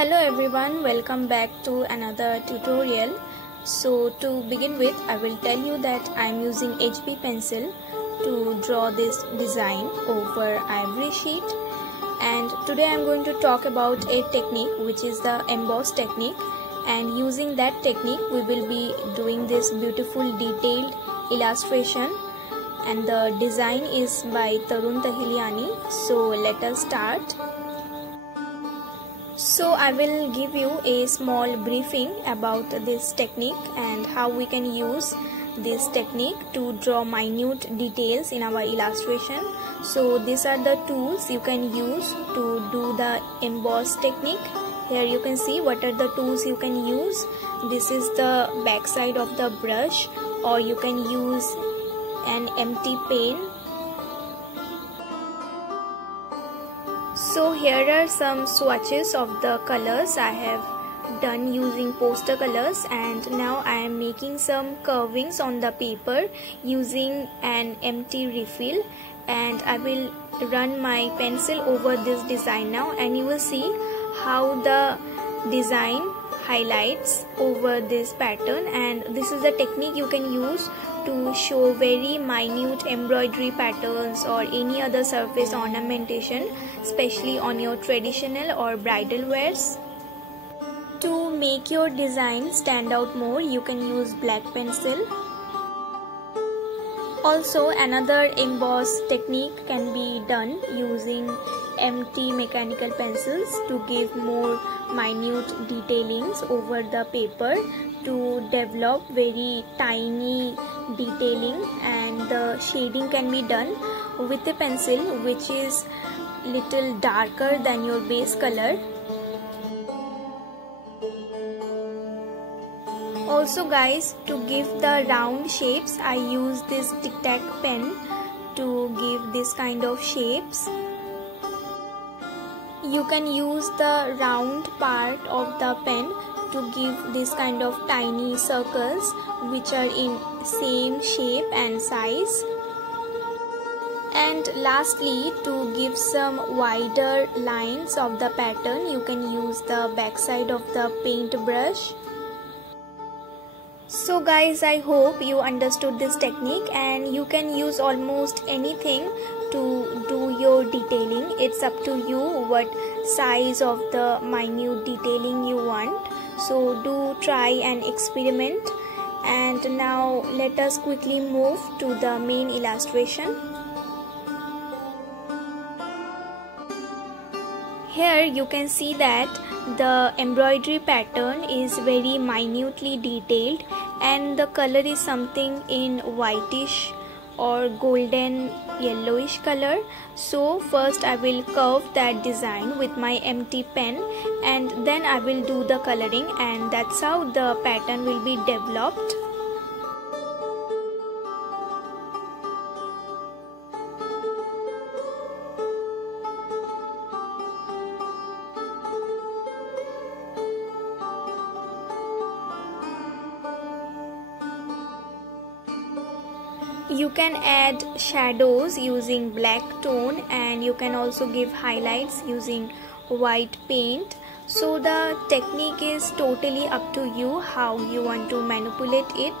Hello everyone, welcome back to another tutorial. So to begin with, I will tell you that I am using HB pencil to draw this design over ivory sheet, and today I am going to talk about a technique which is the emboss technique, and using that technique we will be doing this beautiful detailed illustration, and the design is by Tarun Tahiliani. So let us start. So I will give you a small briefing about this technique and how we can use this technique to draw minute details in our illustration. So these are the tools you can use to do the emboss technique. Here you can see what are the tools you can use. This is the back side of the brush, or you can use an empty pen. So here are some swatches of the colors I have done using poster colors, and now I am making some curvings on the paper using an empty refill, and I will run my pencil over this design now, and you will see how the design highlights over this pattern. And this is the technique you can use to show very minute embroidery patterns or any other surface ornamentation, especially on your traditional or bridal wears. To make your design stand out more, you can use black pencil. Also, another emboss technique can be done using empty mechanical pencils to give more minute detailings over the paper, to develop very tiny detailing, and the shading can be done with a pencil which is little darker than your base color. Also guys, to give the round shapes, I use this Tic Tac pen to give this kind of shapes. You can use the round part of the pen to give this kind of tiny circles which are in same shape and size. And lastly, to give some wider lines of the pattern, you can use the back side of the paint brush. So guys, I hope you understood this technique, and you can use almost anything to do your detailing. It's up to you what size of the minute detailing you want. So do try and experiment. And now let us quickly move to the main illustration. Here you can see that the embroidery pattern is very minutely detailed, and the color is something in whitish or golden yellowish color. So first I will curve that design with my empty pen, and then I will do the coloring, and that's how the pattern will be developed. You can add shadows using black tone, and you can also give highlights using white paint. So the technique is totally up to you how you want to manipulate it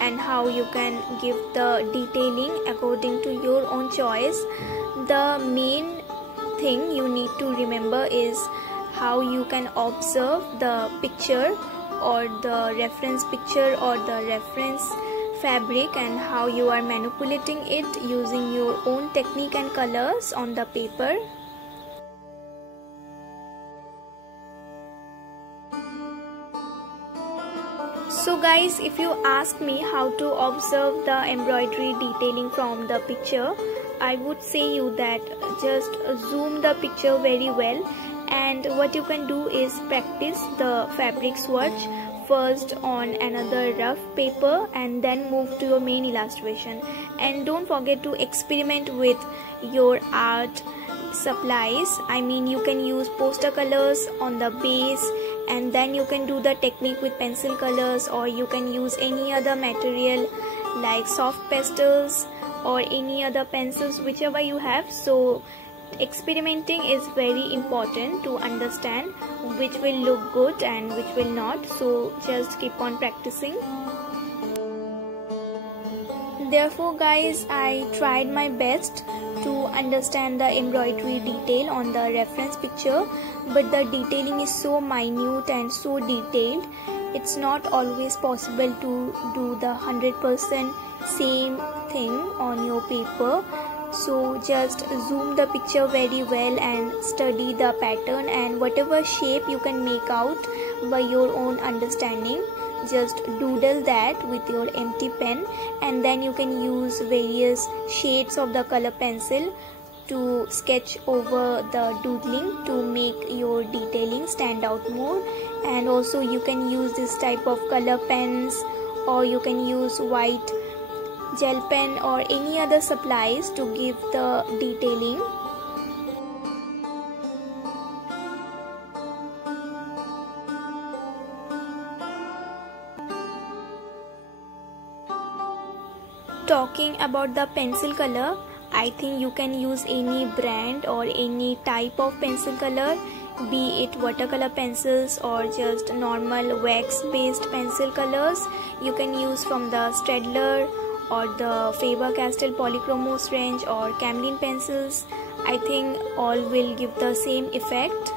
and how you can give the detailing according to your own choice. The main thing you need to remember is how you can observe the picture or the reference picture or the reference fabric, and how you are manipulating it using your own technique and colors on the paper. So guys, if you ask me how to observe the embroidery detailing from the picture, I would say you that just zoom the picture very well, and what you can do is practice the fabric swatch first on another rough paper and then move to your main illustration. And don't forget to experiment with your art supplies. I mean, you can use poster colors on the base, and then you can do the technique with pencil colors, or you can use any other material like soft pastels or any other pencils, whichever you have. So Experimenting is very important to understand which will look good and which will not, so just keep on practicing. Therefore guys, I tried my best to understand the embroidery detail on the reference picture, but the detailing is so minute and so detailed, it's not always possible to do the 100% same thing on your paper. So just zoom the picture very well and study the pattern, and whatever shape you can make out by your own understanding, just doodle that with your empty pen, and then you can use various shades of the color pencil to sketch over the doodling to make your detailing stand out more. And also you can use this type of color pens, or you can use white gel pen or any other supplies to give the detailing. Talking about the pencil color, I think you can use any brand or any type of pencil color, be it watercolor pencils or just normal wax based pencil colors. You can use from the Staedtler or the Faber-Castell Polychromos range or Camlin pencils. I think all will give the same effect.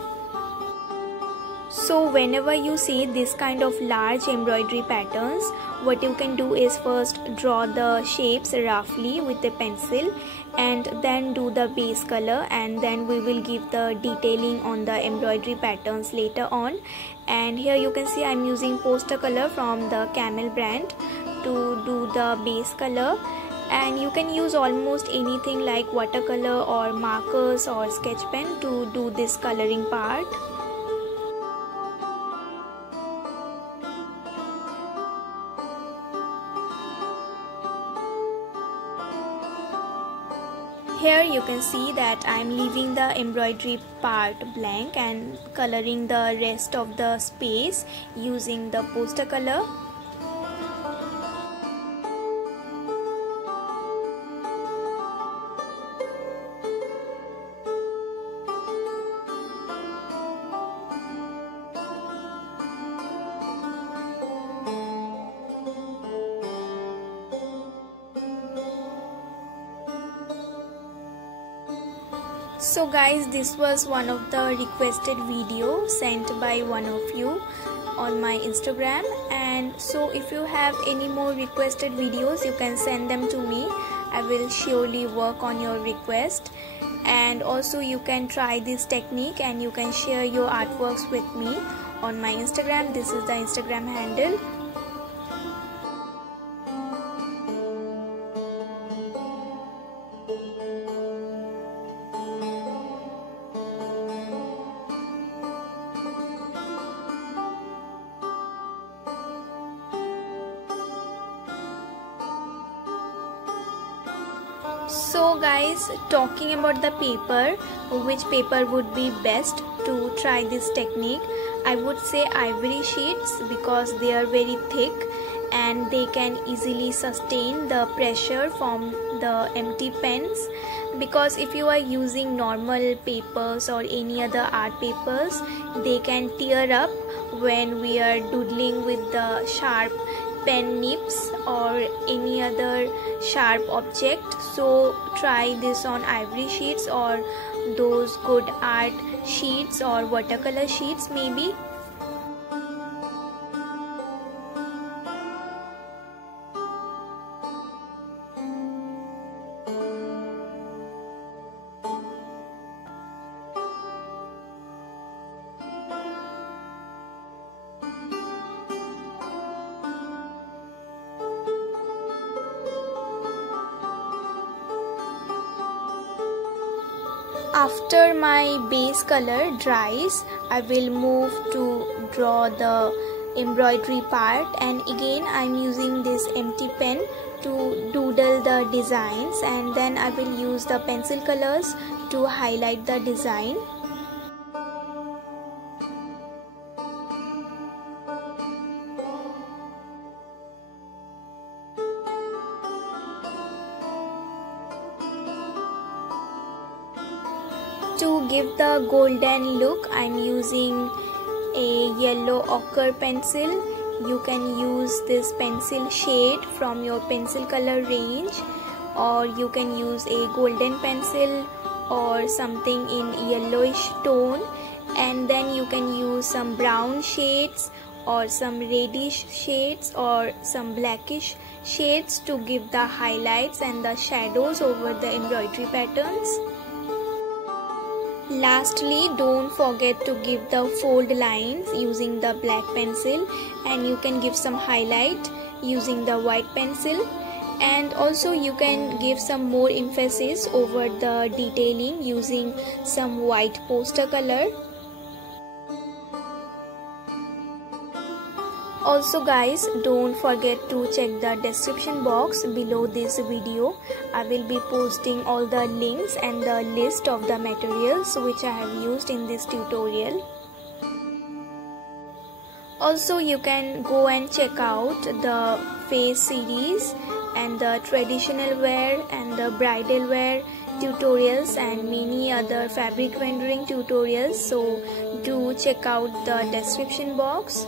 So whenever you see this kind of large embroidery patterns, what you can do is first draw the shapes roughly with a pencil and then do the base color, and then we will give the detailing on the embroidery patterns later on. And here you can see I'm using poster color from the Camel brand to do the base color, and you can use almost anything like watercolor or markers or sketch pen to do this coloring part. Here you can see that I am leaving the embroidery part blank and coloring the rest of the space using the poster color. So guys, this was one of the requested video sent by one of you on my Instagram, and so if you have any more requested videos, you can send them to me. I will surely work on your request. And also you can try this technique and you can share your artworks with me on my Instagram. This is the Instagram handle. So guys, talking about the paper, which paper would be best to try this technique, I would say ivory sheets, because they are very thick and they can easily sustain the pressure from the empty pens. Because if you are using normal papers or any other art papers, they can tear up when we are doodling with the sharp pen nibs or any other sharp object. So try this on ivory sheets or those good art sheets or watercolor sheets maybe. After my base color dries, I will move to draw the embroidery part, and again I am using this empty pen to doodle the designs, and then I will use the pencil colors to highlight the design. To give the golden look, I am using a yellow ochre pencil. You can use this pencil shade from your pencil color range, or you can use a golden pencil or something in yellowish tone, and then you can use some brown shades or some reddish shades or some blackish shades to give the highlights and the shadows over the embroidery patterns. Lastly, don't forget to give the fold lines using the black pencil, and you can give some highlight using the white pencil, and also you can give some more emphasis over the detailing using some white poster color. Also guys, don't forget to check the description box below this video. I will be posting all the links and the list of the materials which I have used in this tutorial. Also you can go and check out the face series and the traditional wear and the bridal wear tutorials and many other fabric rendering tutorials, so do check out the description box.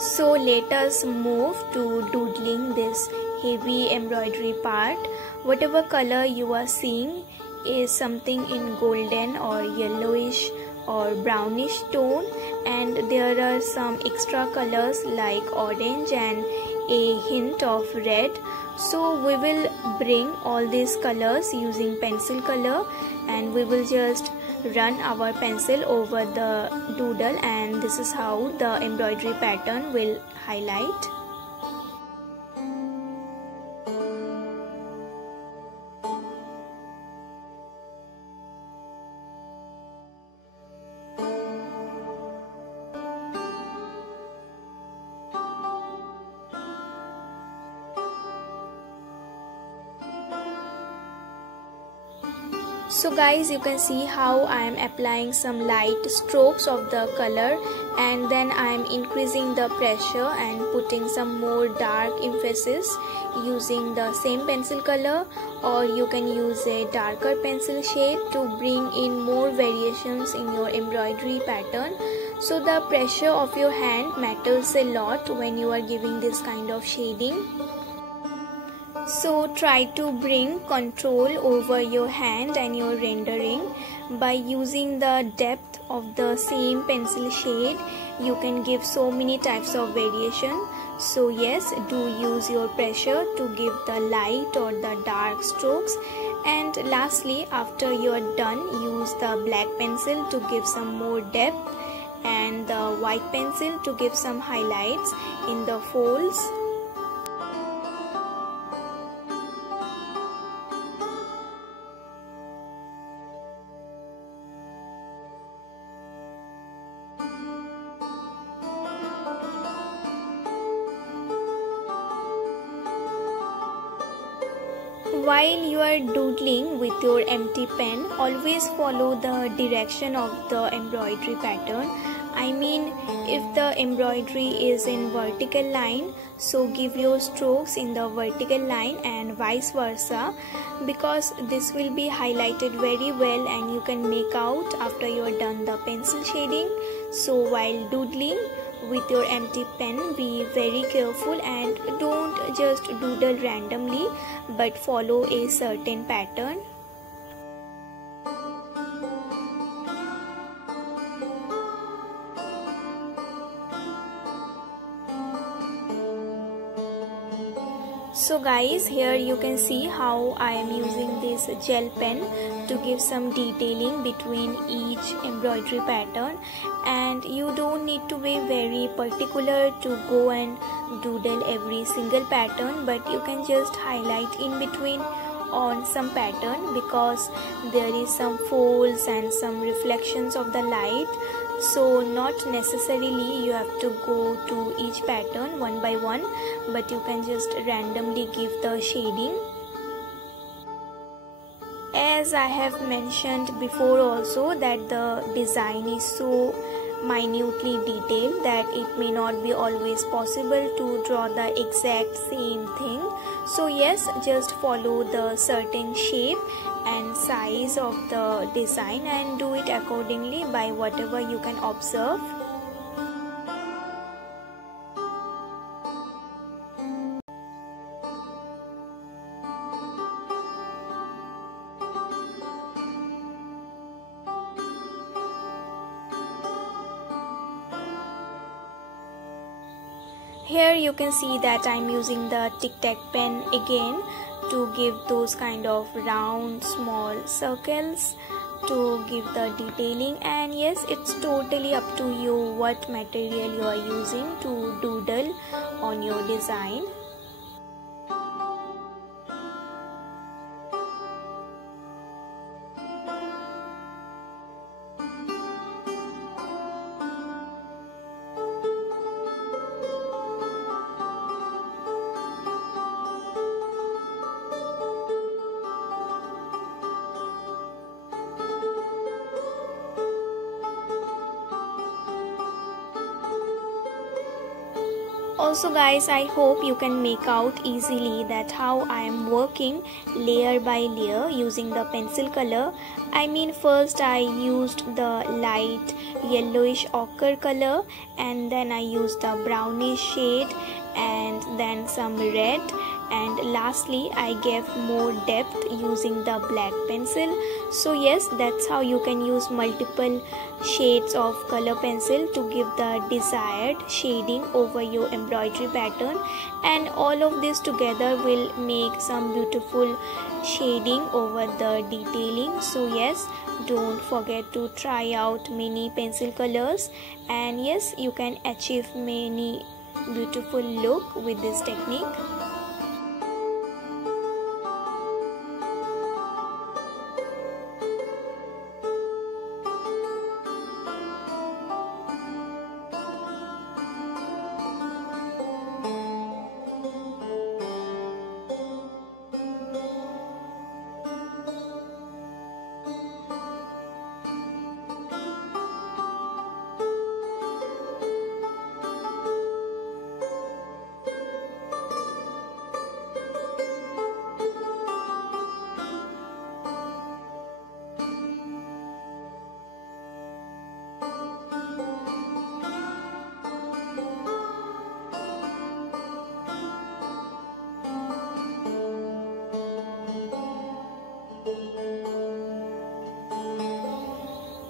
So let us move to doodling this heavy embroidery part. Whatever color you are seeing is something in golden or yellowish or brownish tone, and there are some extra colors like orange and a hint of red. So we will bring all these colors using pencil color, and we will just run our pencil over the doodle, and this is how the embroidery pattern will highlight. So guys, you can see how I am applying some light strokes of the color, and then I am increasing the pressure and putting some more dark emphasis using the same pencil color, or you can use a darker pencil shade to bring in more variations in your embroidery pattern. So the pressure of your hand matters a lot when you are giving this kind of shading. So try to bring control over your hand and your rendering by using the depth of the same pencil shade. You can give so many types of variation. So yes, do use your pressure to give the light or the dark strokes. And lastly, after you are done, use the black pencil to give some more depth and the white pencil to give some highlights in the folds. While you are doodling with your empty pen, always follow the direction of the embroidery pattern. I mean, if the embroidery is in vertical line, so give your strokes in the vertical line and vice versa, because this will be highlighted very well and you can make out after you are done the pencil shading. So while doodling with your empty pen, be very careful and don't just doodle randomly, but follow a certain pattern. So guys, here you can see how I am using this gel pen to give some detailing between each embroidery pattern, and you don't need to be very particular to go and doodle every single pattern, but you can just highlight in between on some pattern because there is some folds and some reflections of the light. so not necessarily you have to go to each pattern one by one, but you can just randomly give the shading. As I have mentioned before also, that the design is so minutely detailed that it may not be always possible to draw the exact same thing. So yes, just follow the certain shape and size of the design and do it accordingly by whatever you can observe. Here you can see that I'm using the Tic Tac pen again to give those kind of round small circles to give the detailing. And yes, it's totally up to you what material you are using to doodle on your design. Also guys, I hope you can make out easily that how I am working layer by layer using the pencil color. I mean, first I used the light yellowish ochre color, and then I used the brownish shade, and then some red, and lastly I gave more depth using the black pencil. So yes, that's how you can use multiple shades of color pencil to give the desired shading over your embroidery pattern, and all of this together will make some beautiful shading over the detailing. So yes, don't forget to try out many pencil colors, and yes, you can achieve many beautiful look with this technique.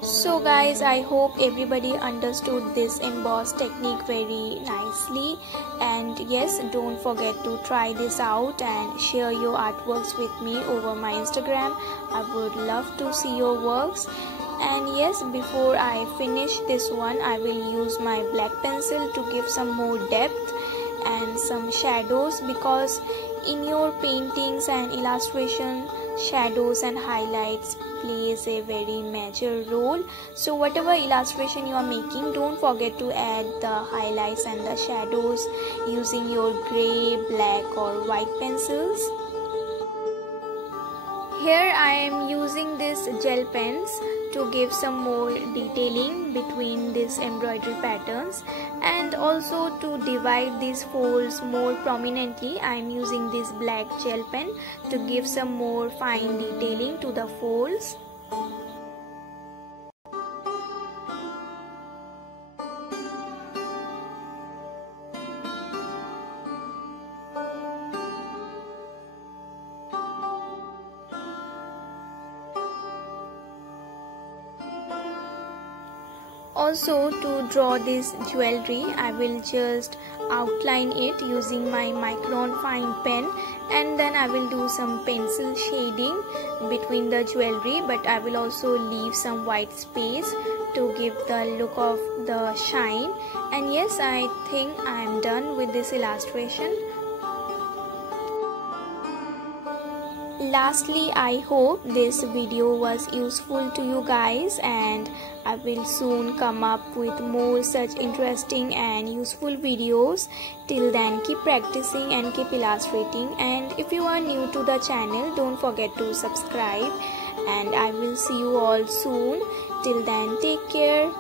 So guys, I hope everybody understood this emboss technique very nicely, and yes, don't forget to try this out and share your artworks with me over my Instagram. I would love to see your works. And yes, before I finish this one, I will use my black pencil to give some more depth and some shadows, because in your paintings and illustration, shadows and highlights plays a very major role. So whatever illustration you are making, don't forget to add the highlights and the shadows using your gray, black or white pencils. Here I am using these gel pens to give some more detailing between these embroidery patterns, and also to divide these folds more prominently, I am using this black gel pen to give some more fine detailing to the folds. Also, to draw this jewelry, I will just outline it using my Micron fine pen, and then I will do some pencil shading between the jewelry, but I will also leave some white space to give the look of the shine. And yes, I think I am done with this illustration. Lastly, I hope this video was useful to you guys, and I will soon come up with more such interesting and useful videos. Till then, keep practicing and keep illustrating, and if you are new to the channel, don't forget to subscribe, and I will see you all soon. Till then, take care.